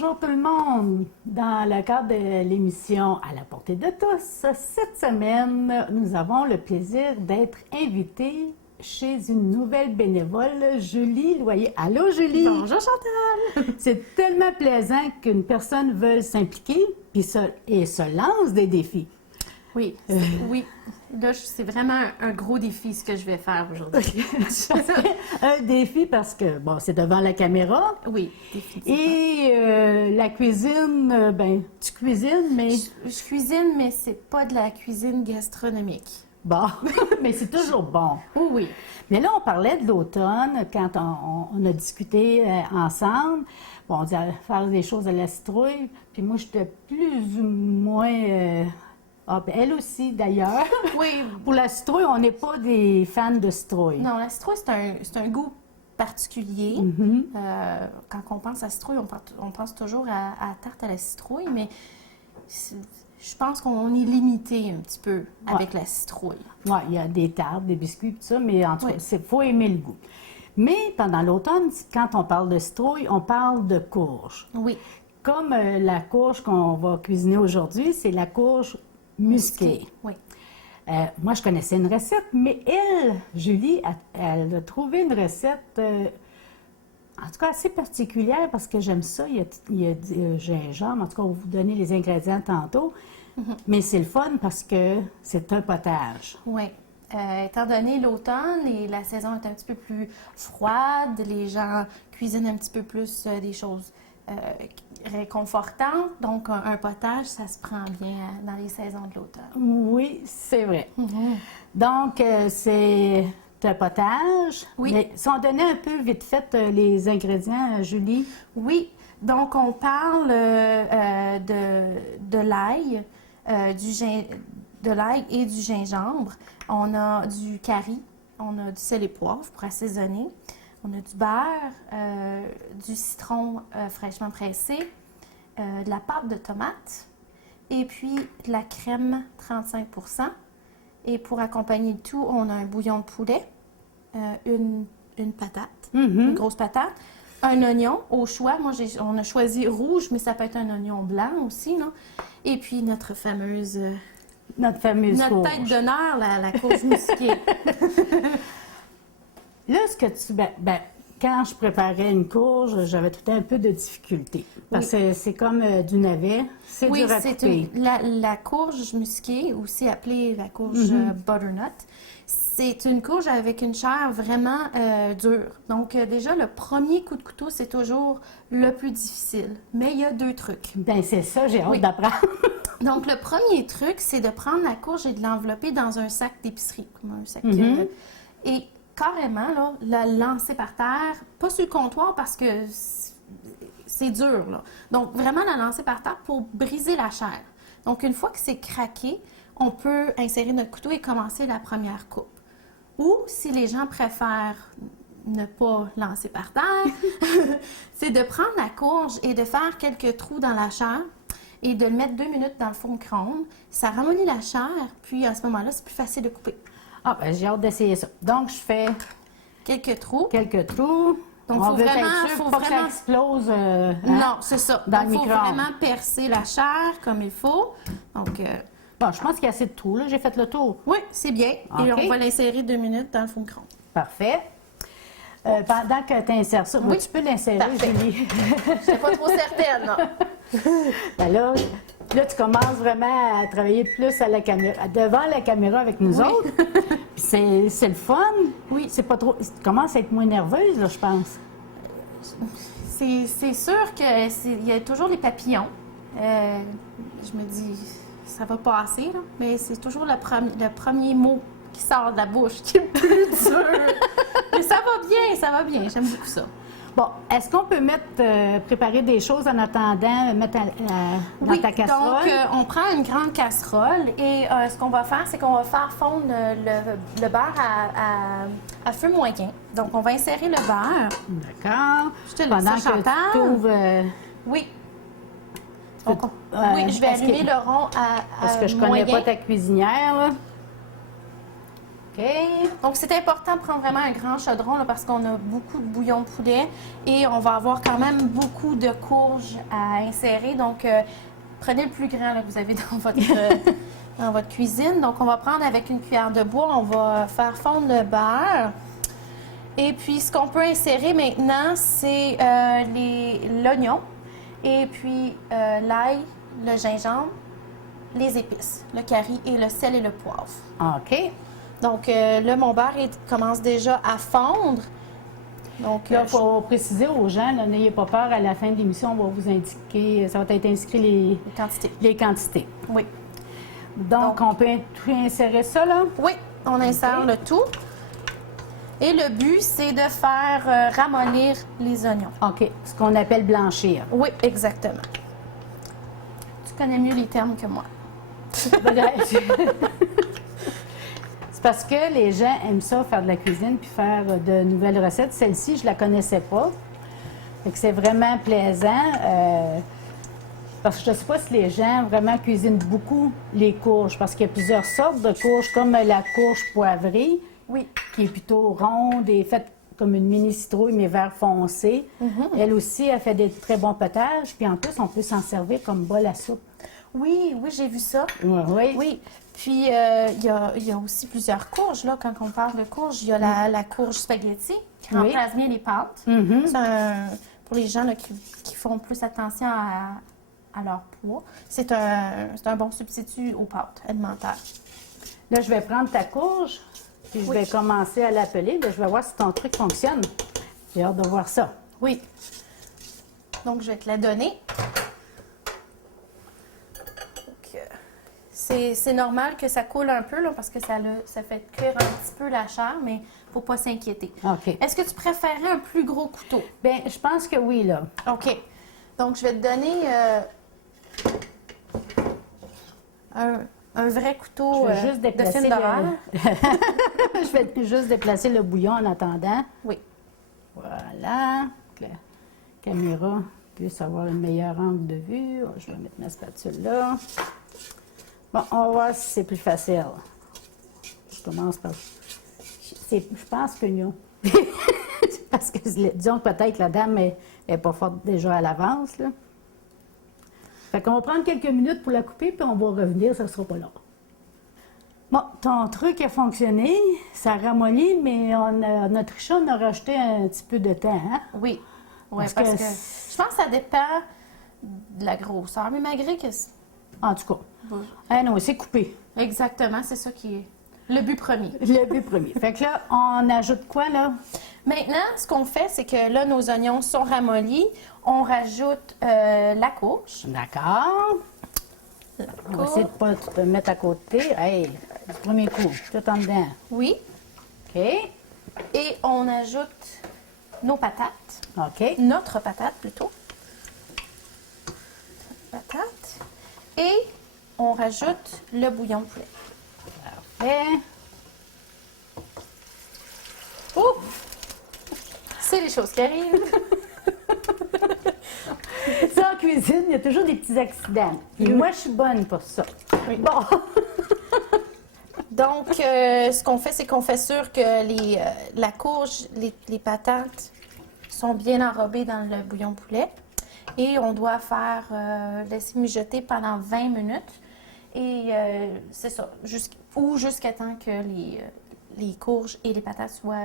Bonjour tout le monde! Dans le cadre de l'émission À la portée de tous, cette semaine, nous avons le plaisir d'être invités chez une nouvelle bénévole, Julie Loyer. Allô, Julie! Bonjour, Chantal! C'est tellement plaisant qu'une personne veuille s'impliquer et se lance des défis. Oui, oui. Là, c'est vraiment un gros défi ce que je vais faire aujourd'hui. Un défi parce que, bon, c'est devant la caméra. Oui, définitivement. Et la cuisine, ben, tu cuisines, mais... Je cuisine, mais c'est pas de la cuisine gastronomique. Bon, mais c'est toujours bon. Oui, oui. Mais là, on parlait de l'automne quand on a discuté ensemble. Bon, on disait faire des choses à la citrouille. Puis moi, j'étais plus ou moins... ben, elle aussi, d'ailleurs. Oui. Pour la citrouille, on n'est pas des fans de citrouille. Non, la citrouille, c'est un goût particulier. Quand on pense à citrouille, on pense toujours à tarte à la citrouille, mais je pense qu'on est limité un petit peu avec la citrouille. Oui, il y a des tartes, des biscuits, tout ça, mais en tout cas, il faut aimer le goût. Mais pendant l'automne, quand on parle de citrouille, on parle de courge. Oui. Comme la courge qu'on va cuisiner aujourd'hui, c'est la courge musquée. Oui. Moi, je connaissais une recette, mais elle, Julie, elle a trouvé une recette, en tout cas assez particulière parce que j'aime ça. Il y a du gingembre, en tout cas, on va vous donner les ingrédients tantôt. Mais c'est le fun parce que c'est un potage. Oui. Étant donné l'automne et la saison est un petit peu plus froide, les gens cuisinent un petit peu plus des choses réconfortantes. Donc, un potage, ça se prend bien dans les saisons de l'automne. Oui, c'est vrai. Donc, c'est un potage. Oui. Mais si on donnait un peu vite fait les ingrédients, Julie. Oui. Donc, on parle de l'ail, de l'ail et du gingembre. On a du curry, on a du sel et poivre pour assaisonner. On a du beurre, du citron fraîchement pressé, de la pâte de tomate et puis de la crème 35%. Et pour accompagner le tout, on a un bouillon de poulet, une patate, une grosse patate, un oignon au choix. Moi, on a choisi rouge, mais ça peut être un oignon blanc aussi, non? Et puis notre fameuse... Notre Notre tête d'honneur, la courge musquée. Là, ce que tu... quand je préparais une courge, j'avais tout un peu de difficulté. Parce que c'est comme du navet, c'est dur à couper. La courge musquée, aussi appelée la courge butternut, c'est une courge avec une chair vraiment dure. Donc, déjà, le premier coup de couteau, c'est toujours le plus difficile. Mais il y a deux trucs. Bien, c'est ça, j'ai hâte d'apprendre. Donc, le premier truc, c'est de prendre la courge et de l'envelopper dans un sac d'épicerie, comme un sac... et carrément, là, la lancer par terre, pas sur le comptoir parce que c'est dur, là. Donc, vraiment la lancer par terre pour briser la chair. Donc, une fois que c'est craqué, on peut insérer notre couteau et commencer la première coupe. Ou, si les gens préfèrent ne pas lancer par terre, c'est de prendre la courge et de faire quelques trous dans la chair et de le mettre 2 minutes dans le four micro-ondes. Ça ramollit la chair, puis à ce moment-là, c'est plus facile de couper. Ah, ben j'ai hâte d'essayer ça. Donc, je fais... Quelques trous. Quelques trous. Donc, on veut vraiment, être sûr pas que ça explose non, c'est ça. dans Donc, le il faut micro-ondes. vraiment percer la chair comme il faut. Donc, bon, je pense qu'il y a assez de trous, là. J'ai fait le tour. oui, c'est bien. OK. Et on va l'insérer 2 minutes dans le four micro-ondes. Parfait. Pendant que tu insères ça, Oui. tu peux l'insérer, Parfait. Julie. Je suis pas trop certaine, non. Ben là, tu commences vraiment à travailler plus à la caméra, devant la caméra avec nous autres. Puis c'est le fun. Oui. C'est pas trop... Tu commences à être moins nerveuse, là, je pense. C'est sûr qu'il y a toujours les papillons. Je me dis, ça va passer, là. Mais c'est toujours le premier mot qui sort de la bouche qui est le plus dur. Mais ça va bien. J'aime beaucoup ça. Bon, est-ce qu'on peut préparer des choses en attendant, mettre dans ta casserole? Donc, on prend une grande casserole et ce qu'on va faire, c'est qu'on va faire fondre le beurre à feu moyen. Donc, on va insérer le beurre. D'accord. Je te laisse Pendant ça, que Chantal. tu ouvres... Oui. Oui, je vais allumer le rond à parce que je connais moyen. pas ta cuisinière, là. OK. Donc, c'est important de prendre vraiment un grand chaudron là, parce qu'on a beaucoup de bouillon de poulet et on va avoir quand même beaucoup de courges à insérer. Donc, prenez le plus grand là, que vous avez dans votre cuisine. Donc, on va prendre avec une cuillère de bois, on va faire fondre le beurre. Et puis, ce qu'on peut insérer maintenant, c'est l'oignon et puis l'ail, le gingembre, les épices, le curry et le sel et le poivre. OK. Donc, là, mon beurre commence déjà à fondre. Donc, Là, il faut préciser aux gens, là, n'ayez pas peur, à la fin de l'émission, on va vous indiquer, ça va être inscrit les quantités. les quantités. Oui. Donc, on peut tout insérer ça, là? Oui, on insère le tout. Et le but, c'est de faire ramollir les oignons. OK. Ce qu'on appelle blanchir. Oui, exactement. Tu connais mieux les termes que moi. C'est parce que les gens aiment ça, faire de la cuisine puis faire de nouvelles recettes. Celle-ci, je la connaissais pas. Fait que c'est vraiment plaisant. Parce que je ne sais pas si les gens vraiment cuisinent beaucoup les courges, parce qu'il y a plusieurs sortes de courges, comme la courge poivrée, oui, qui est plutôt ronde et faite comme une mini citrouille, mais vert foncé. Elle aussi, elle fait des très bons potages. Puis en plus, on peut s'en servir comme bol à soupe. Oui, oui, j'ai vu ça. Oui. Oui. Puis, il y a aussi plusieurs courges, là. Quand on parle de courges, il y a la courge spaghetti qui remplace bien les pâtes. C'est pour les gens là, qui font plus attention à leur poids, c'est un bon substitut aux pâtes alimentaires. Là, je vais prendre ta courge, puis je vais commencer à l'appeler. Je vais voir si ton truc fonctionne. J'ai hâte de voir ça. Oui. Donc, je vais te la donner. C'est normal que ça coule un peu, là, parce que ça fait cuire un petit peu la chair, mais il ne faut pas s'inquiéter. OK. Est-ce que tu préférais un plus gros couteau? Bien, je pense que oui, là. OK. Donc, je vais te donner un vrai couteau Je vais juste de déplacer film d'horreur. Je vais juste déplacer le bouillon en attendant. Oui. Voilà. Que la caméra puisse avoir un meilleur angle de vue. Je vais mettre ma spatule là. Bon, on va voir si c'est plus facile. Je commence par... Je pense que non. Parce que, disons que peut-être la dame est pas forte déjà à l'avance, là. Fait qu'on va prendre quelques minutes pour la couper, puis on va revenir, ça ne sera pas long. Bon, ton truc a fonctionné, ça a ramolli, mais notre triché, on a rajouté un petit peu de temps, hein? Oui. Oui, parce que je pense que ça dépend de la grosseur, mais malgré que... En tout cas. Ah non, c'est coupé. Exactement, c'est ça qui est le but premier. Le but premier. Fait que là, on ajoute quoi, là? Maintenant, ce qu'on fait, c'est que là, nos oignons sont ramollis. On rajoute la courge. D'accord. On va essayer de ne pas tout mettre à côté. Hey, du premier coup, tout en dedans. Oui. OK. Et on ajoute nos patates. OK. Notre patate, plutôt. Patate. Et on rajoute le bouillon de poulet. Parfait. Oh! C'est les choses qui arrivent. Ça, en cuisine, il y a toujours des petits accidents. Et moi, je suis bonne pour ça. Oui. Bon. Donc, ce qu'on fait, c'est qu'on fait sûr que la courge, les patates sont bien enrobées dans le bouillon de poulet. Et on doit laisser mijoter pendant 20 minutes. Et c'est ça, jusqu'à temps que les courges et les patates soient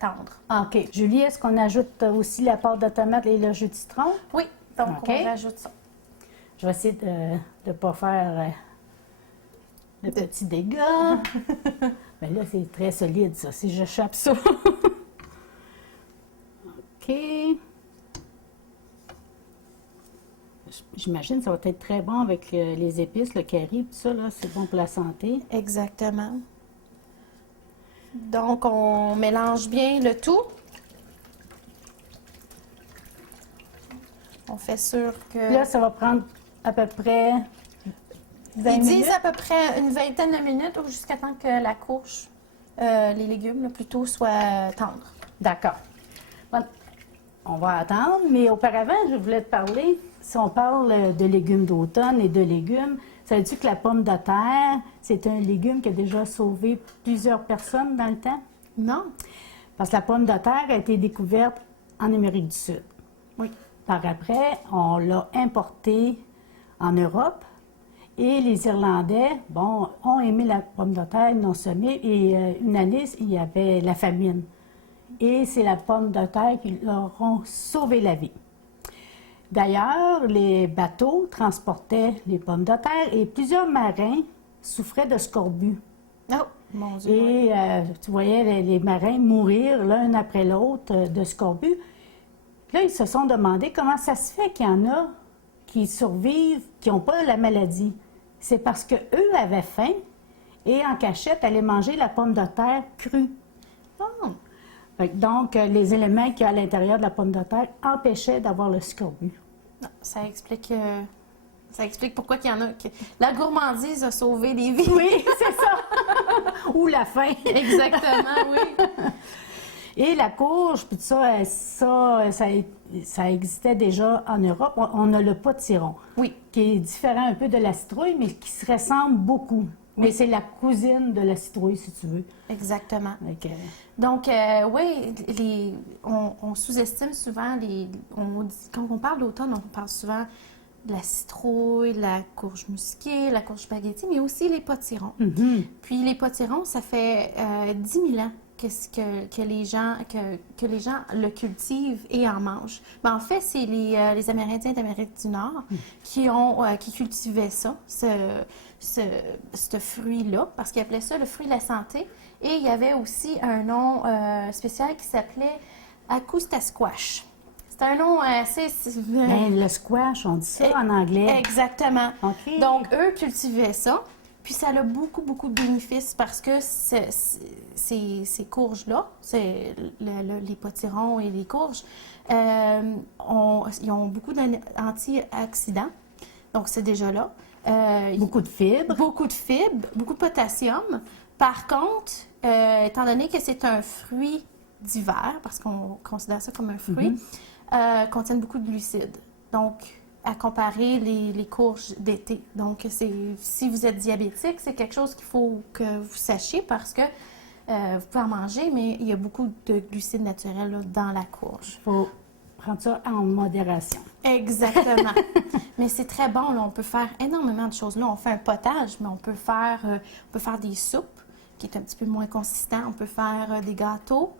tendres. OK. Julie, est-ce qu'on ajoute aussi la pâte de tomate et le jus de citron? Oui, donc OK. on rajoute ça. Je vais essayer de ne pas faire de petits dégâts. Mais là, c'est très solide, ça, si j'échappe ça. OK. J'imagine que ça va être très bon avec les épices, le curry, tout ça, là, c'est bon pour la santé. Exactement. Donc, on mélange bien le tout. On fait sûr que... Là, ça va prendre à peu près 20 Ils minutes. disent à peu près une vingtaine de minutes ou jusqu'à temps que la courge, les légumes, là, plutôt, soient tendres. D'accord. Bon, on va attendre, mais auparavant, je voulais te parler, si on parle de légumes d'automne et de légumes, Savais-tu que la pomme de terre, c'est un légume qui a déjà sauvé plusieurs personnes dans le temps? Non? Parce que la pomme de terre a été découverte en Amérique du Sud. Oui. Par après, on l'a importée en Europe et les Irlandais, bon, ont aimé la pomme de terre, ils l'ont semée et une année, il y avait la famine. Et c'est la pomme de terre qui leur ont sauvé la vie. D'ailleurs, les bateaux transportaient les pommes de terre et plusieurs marins souffraient de scorbut. Oh, mon Dieu. Et tu voyais les marins mourir l'un après l'autre de scorbut. Puis là, ils se sont demandé comment ça se fait qu'il y en a qui survivent, qui n'ont pas la maladie. C'est parce qu'eux avaient faim et en cachette allaient manger la pomme de terre crue. Oh. Donc, les éléments qu'il y a à l'intérieur de la pomme de terre empêchaient d'avoir le scorbut. Non, ça explique pourquoi il y en a. La gourmandise a sauvé des vies. Oui, c'est ça! Ou la faim. Exactement, oui. Et la courge, puis ça existait déjà en Europe. On a le potiron, Oui. qui est différent un peu de la citrouille, mais qui se ressemble beaucoup. Mais c'est la cousine de la citrouille, si tu veux. Exactement. Donc, Donc, oui, on sous-estime souvent quand on parle d'automne, on parle souvent de la citrouille, la courge musquée, la courge spaghetti, mais aussi les potirons. Puis les potirons, ça fait 10 000 ans que les gens le cultivent et en mangent. Mais en fait, c'est les Amérindiens d'Amérique du Nord qui cultivaient ça, ce fruit-là, parce qu'ils appelaient ça le fruit de la santé. Et il y avait aussi un nom spécial qui s'appelait acoustasquash. C'est un nom assez... ben, le squash, on dit ça en anglais. Exactement. OK. Donc, eux cultivaient ça. Puis ça a beaucoup, beaucoup de bénéfices parce que ces courges-là, les potirons et les courges, ils ont beaucoup d'antioxydants. Donc, c'est déjà là. Beaucoup de fibres. Beaucoup de fibres, beaucoup de potassium. Par contre, étant donné que c'est un fruit d'hiver, parce qu'on considère ça comme un fruit, contiennent beaucoup de glucides. Donc, à comparer les courges d'été. Donc, si vous êtes diabétique, c'est quelque chose qu'il faut que vous sachiez parce que vous pouvez en manger, mais il y a beaucoup de glucides naturels là, dans la courge. Il faut prendre ça en modération. Exactement. Mais c'est très bon. Là. On peut faire énormément de choses. Là, on fait un potage, mais on peut faire des soupes qui est un petit peu moins consistant. On peut faire des gâteaux.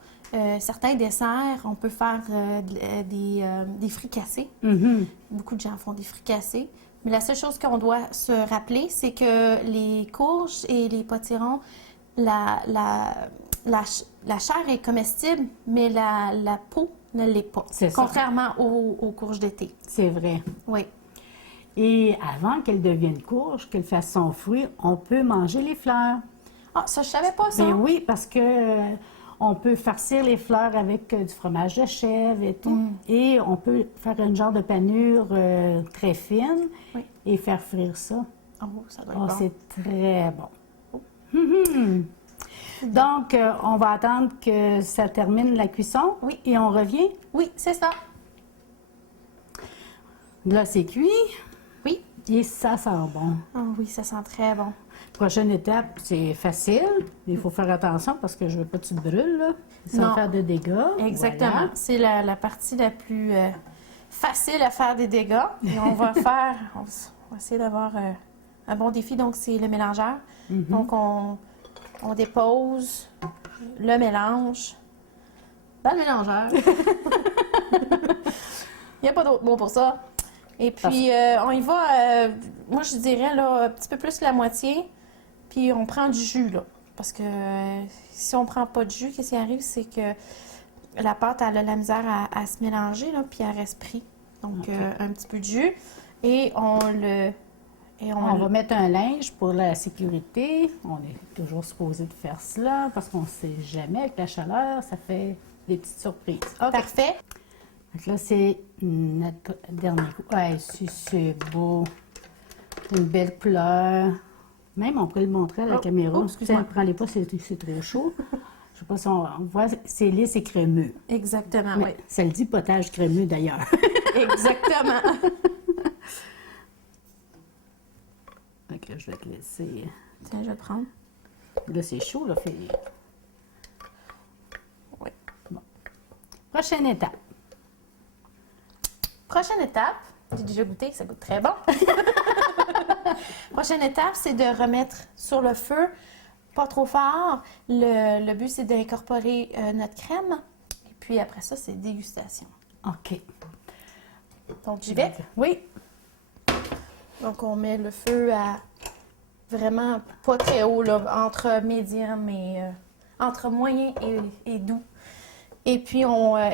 Certains desserts, on peut faire des fricassés. Beaucoup de gens font des fricassés. Mais la seule chose qu'on doit se rappeler, c'est que les courges et les potirons, la chair est comestible, mais la peau ne l'est pas. Contrairement aux courges d'été. C'est vrai. Oui. Et avant qu'elle devienne courge, qu'elle fasse son fruit, on peut manger les fleurs. Ah, ça, je savais pas ça. Ben oui, parce que on peut farcir les fleurs avec du fromage de chèvre et tout. Et on peut faire une genre de panure très fine et faire frire ça. Oh, ça doit être bon. C'est très bon. Donc, on va attendre que ça termine la cuisson. Oui. Et on revient. Oui, c'est ça. Là, c'est cuit. Oui. Et ça sent bon. Oh oui, ça sent très bon. Prochaine étape, c'est facile. Il faut faire attention parce que je veux pas que tu te brûles, là. Sans faire de dégâts. Exactement. Voilà. C'est la partie la plus facile à faire des dégâts. Et on va essayer d'avoir un bon défi. Donc, c'est le mélangeur. Donc, on dépose le mélange dans le mélangeur. Il n'y a pas d'autre mot pour ça. Et puis, on y va, moi, je dirais, là, un petit peu plus que la moitié. Puis, on prend du jus, là. Parce que si on prend pas de jus, qu'est-ce qui arrive, c'est que la pâte, elle a la misère à se mélanger, là, puis elle reste pris. Donc, un petit peu de jus. Et on va mettre un linge pour la sécurité. On est toujours supposé de faire cela parce qu'on ne sait jamais. Avec la chaleur, ça fait des petites surprises. Okay. Parfait. Donc là, c'est notre dernier coup. Ouais, c'est beau. Une belle couleur. Même, on peut le montrer à la caméra. Excuse-moi. Prends-les pas, c'est trop chaud. Je sais pas si on voit, c'est lisse et crémeux. Exactement, oui. Ça le dit potage crémeux, d'ailleurs. Exactement. que je vais te laisser. Tiens, je vais le prendre. Là, c'est chaud, là. Fait... Oui. Bon. Prochaine étape. Prochaine étape, j'ai déjà goûté, ça goûte très bon. Prochaine étape, c'est de remettre sur le feu, pas trop fort. Le but, c'est d'incorporer notre crème. Et puis après ça, c'est dégustation. OK. Donc, j'y vais. Oui. Donc, on met le feu à vraiment pas très haut, là, entre médium et entre moyen et doux. Et puis,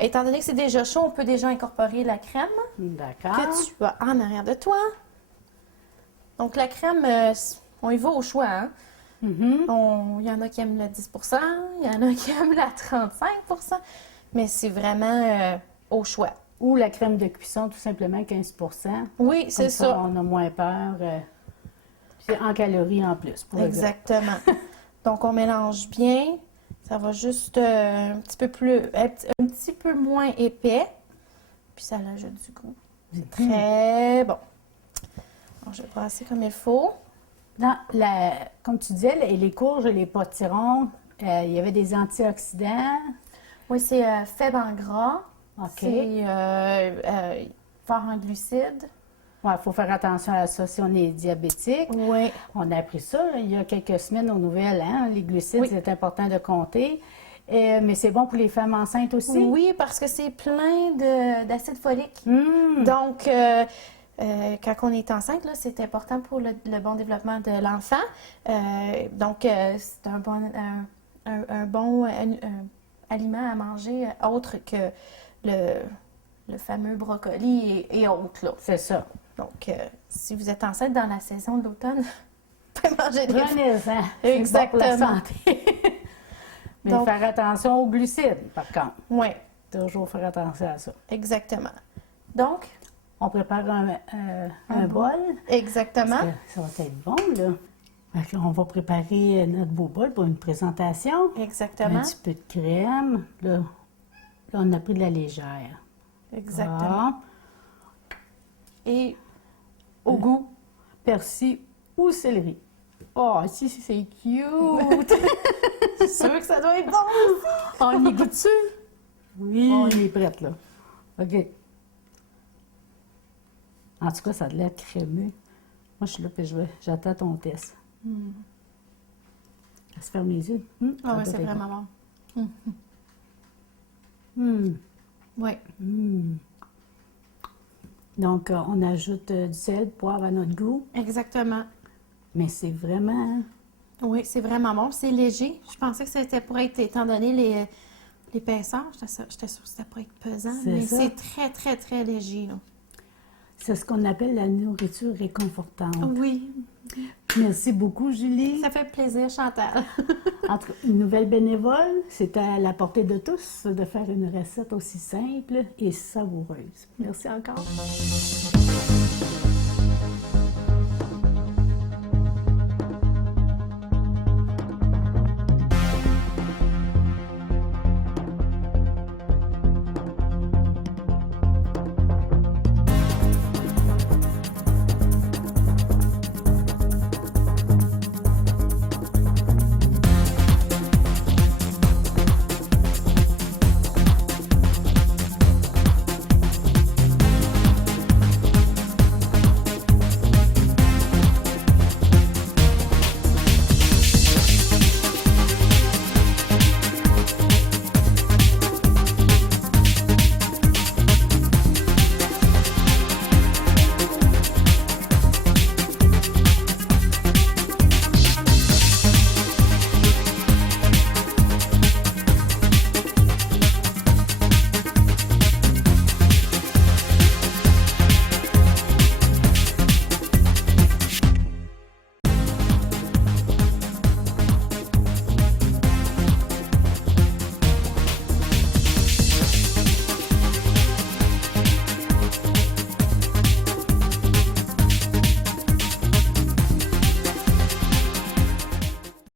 étant donné que c'est déjà chaud, on peut déjà incorporer la crème D'accord. que tu as en arrière de toi. Donc, la crème, on y va au choix. Hein? Il y en a qui aiment le 10 il y en a qui aiment la 35 mais c'est vraiment au choix. Ou la crème de cuisson, tout simplement 15 Oui, Comme c'est ça. On a moins peur. Puis en calories en plus. Pour le gras. Exactement. Donc, on mélange bien. Ça va juste un petit peu moins épais. Puis ça ajoute du goût. C'est très bon. Alors, je vais brasser comme il faut. Comme tu disais, les courges et les potirons, il y avait des antioxydants. Oui, c'est faible en gras. OK. C'est fort en glucides. Il faut faire attention à ça si on est diabétique. Oui. On a appris ça là, il y a quelques semaines aux nouvelles. Hein? Les glucides, Oui. c'est important de compter. Mais c'est bon pour les femmes enceintes aussi. Oui, parce que c'est plein d'acide folique. Mmh. Donc, quand on est enceinte, là, c'est important pour le bon développement de l'enfant. Donc, c'est un bon aliment à manger autre que le fameux brocoli et autres. Là. C'est ça. Donc, si vous êtes enceinte dans la saison de l'automne, vous pouvez manger des Prenez-en. C'est bon pour la Exactement. santé. Mais Donc- faire attention aux glucides, par contre. Oui, Toujours faire attention à ça. exactement. Donc, On prépare un bol. exactement. Parce que ça va être bon, là. Fait que on va préparer notre beau bol pour une présentation. Un Exactement. petit peu de crème. Là, on a pris de la légère. Exactement. Ah, Et au goût, persil ou céleri. Oh, si, c'est cute! c'est sûr que ça doit être bon. On y goûte-tu? Oui, on est prête, là. OK. En tout cas, ça a l'air crémeux. Moi, je suis là, puis j'attends ton test. Elle se ferme les yeux. Ah Ça oui, doit c'est être vraiment bon. bon. Oui. Donc, on ajoute du sel, du poivre à notre goût. Exactement. Mais c'est vraiment... Oui, c'est vraiment bon. C'est léger. Je pensais que c'était pour être, étant donné l'épaisseur, j'étais sûre que c'était pour être pesant, C'est mais ça. c'est très, très, très léger. Là. C'est ce qu'on appelle la nourriture réconfortante. Oui, Merci beaucoup, Julie. ça fait plaisir, Chantal. Entre une nouvelle bénévole, c'est à la portée de tous de faire une recette aussi simple et savoureuse. Merci encore.